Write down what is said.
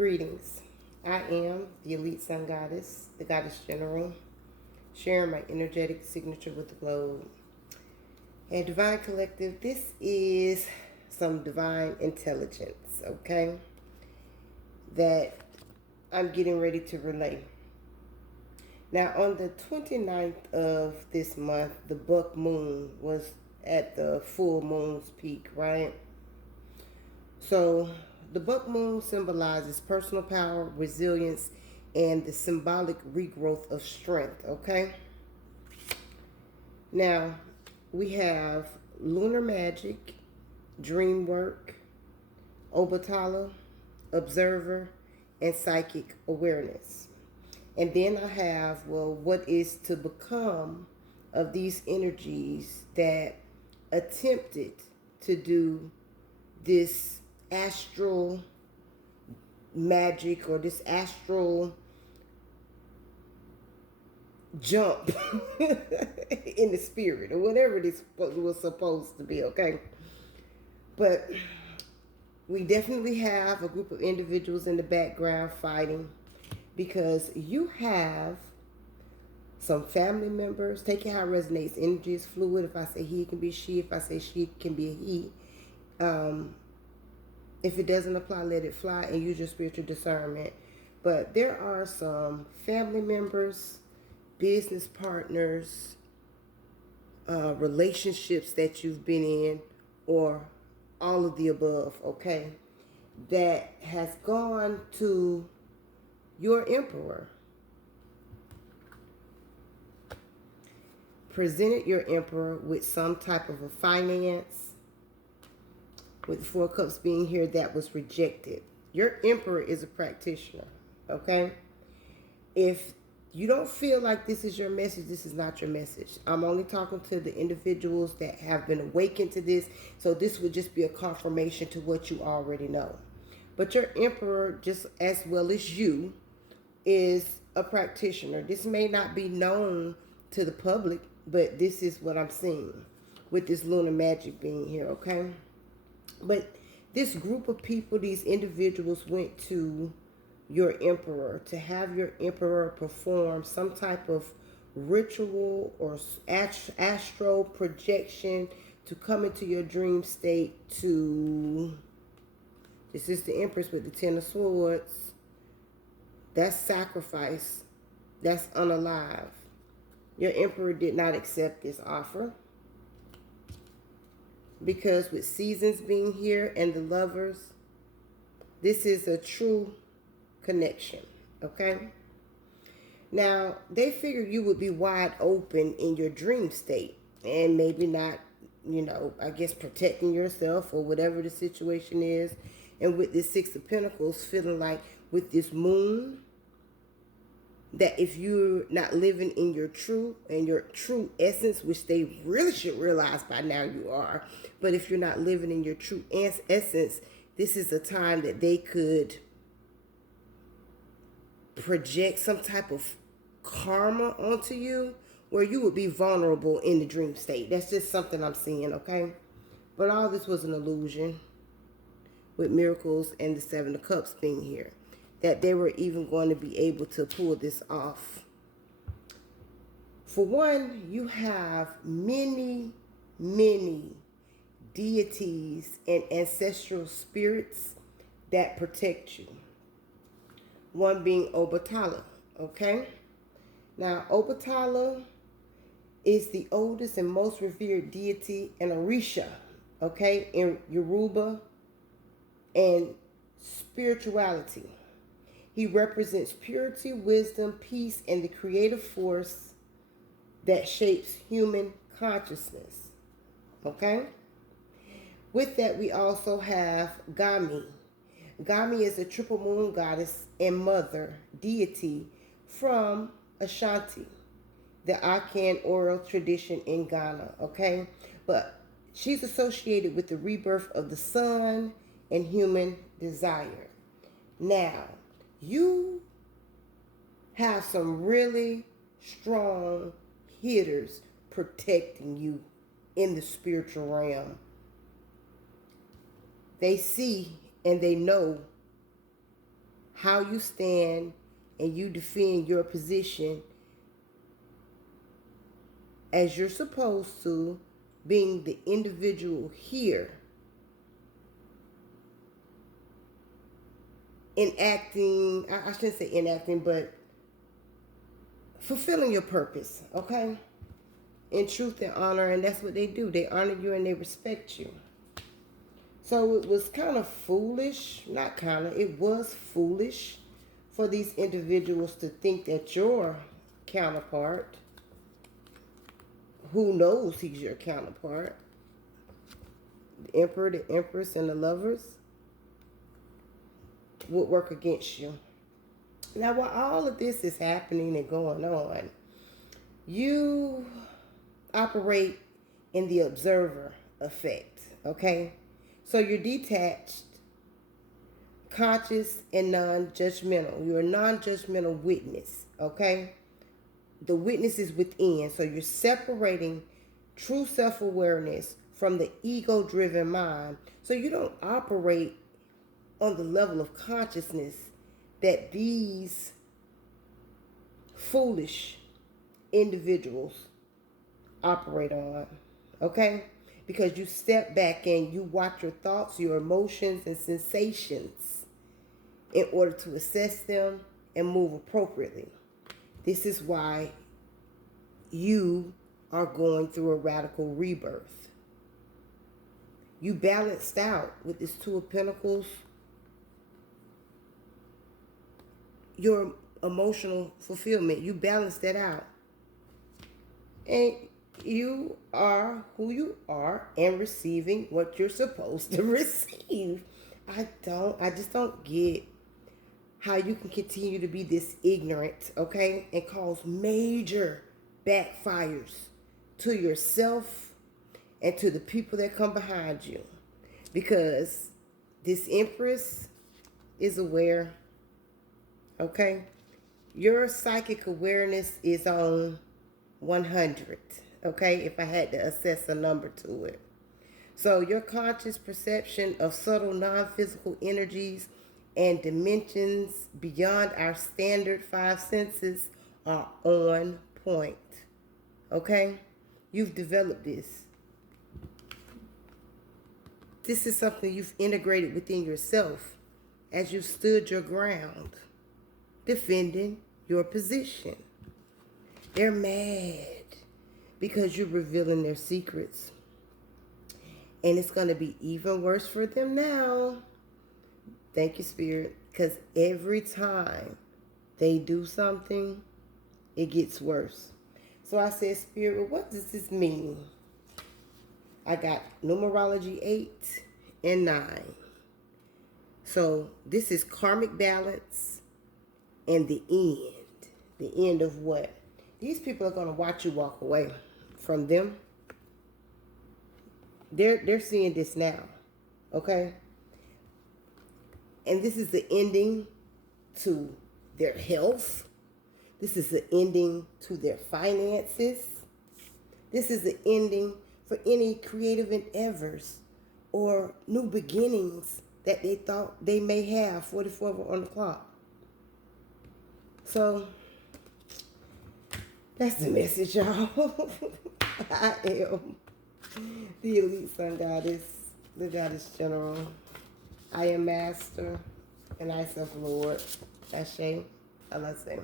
Greetings. I am the Elite Sun Goddess, the Goddess General, sharing my energetic signature with the globe. And Divine Collective, this is some divine intelligence, okay, that I'm getting ready to relay. Now, on the 29th of this month, the buck moon was at the full moon's peak, right? So, the buck moon symbolizes personal power, resilience, and the symbolic regrowth of strength, okay? Now, we have lunar magic, dream work, Obatala, observer, and psychic awareness. And then I have, well, what is to become of these energies that attempted to do this astral magic or this astral jump in the spirit or whatever this was supposed to be, okay? But we definitely have a group of individuals in the background fighting because you have some family members. Take it how it resonates. Energy is fluid. If I say he, it can be she. If I say she, it can be a he. If it doesn't apply, let it fly and use your spiritual discernment. But there are some family members, business partners, relationships that you've been in, or all of the above, okay, that has gone to your emperor, presented your emperor with some type of a finance, with the Four Cups being here, that was rejected. Your emperor is a practitioner, okay? If you don't feel like this is your message, this is not your message. I'm only talking to the individuals that have been awakened to this, so this would just be a confirmation to what you already know. But your emperor, just as well as you, is a practitioner. This may not be known to the public, but this is what I'm seeing with this lunar magic being here, okay? But this group of people, these individuals, went to your emperor to have your emperor perform some type of ritual or astral projection to come into your dream state to... This is the Empress with the Ten of Swords. That's sacrifice. That's unalive. Your emperor did not accept this offer. Because with seasons being here and the lovers, this is a true connection, okay? Now, they figured you would be wide open in your dream state and maybe not, I guess protecting yourself or whatever the situation is. And with this Six of Pentacles, feeling like with this moon, that if you're not living in your true essence, which they really should realize by now you are, but if you're not living in your true essence, this is a time that they could project some type of karma onto you where you would be vulnerable in the dream state. That's just something I'm seeing, okay? But all this was an illusion with miracles and the Seven of Cups being here, that they were even going to be able to pull this off. For one, you have many, many deities and ancestral spirits that protect you. One being Obatala, okay? Now, Obatala is the oldest and most revered deity in Orisha, okay, in Yoruba and spirituality. He represents purity, wisdom, peace, and the creative force that shapes human consciousness, okay? With that, we also have Gami. Gami is a triple moon goddess and mother deity from Ashanti, the Akan oral tradition in Ghana, okay? But she's associated with the rebirth of the sun and human desire. Now, you have some really strong hitters protecting you in the spiritual realm. They see and they know how you stand and you defend your position as you're supposed to, being the individual here, enacting, I shouldn't say enacting, but fulfilling your purpose, okay? In truth and honor, and that's what they do. They honor you and they respect you. So it was kind of foolish, not kind of, it was foolish for these individuals to think that your counterpart, who knows he's your counterpart, the emperor, the empress, and the lovers, would work against you. Now, while all of this is happening and going on, you operate in the observer effect, okay? So you're detached, conscious, and non-judgmental. You're a non-judgmental witness, okay? The witness is within, so you're separating true self-awareness from the ego-driven mind. So you don't operate on the level of consciousness that these foolish individuals operate on, okay? Because you step back and you watch your thoughts, your emotions, and sensations in order to assess them and move appropriately. This is why you are going through a radical rebirth. You balanced out with this Two of Pentacles your emotional fulfillment. You balance that out. And you are who you are and receiving what you're supposed to receive. I just don't get how you can continue to be this ignorant, okay, and cause major backfires to yourself and to the people that come behind you. Because this Empress is aware, okay? Your psychic awareness is on 100, okay? If I had to assess a number to it. So your conscious perception of subtle non-physical energies and dimensions beyond our standard 5 senses are on point, okay? You've developed this. This is something you've integrated within yourself as you've stood your ground, defending your position. They're mad because you're revealing their secrets. And it's going to be even worse for them now. Thank you, Spirit. Because every time they do something, it gets worse. So I said, Spirit, well, what does this mean? I got numerology 8 and 9. So this is karmic balance and the end. The end of what? These people are going to watch you walk away from them. They're seeing this now, okay? And this is the ending to their health. This is the ending to their finances. This is the ending for any creative endeavors or new beginnings that they thought they may have 44 on the clock. So that's the message, y'all. I am the elite sun goddess, the goddess general. I am master and I self Lord. Ashe, Alaseh.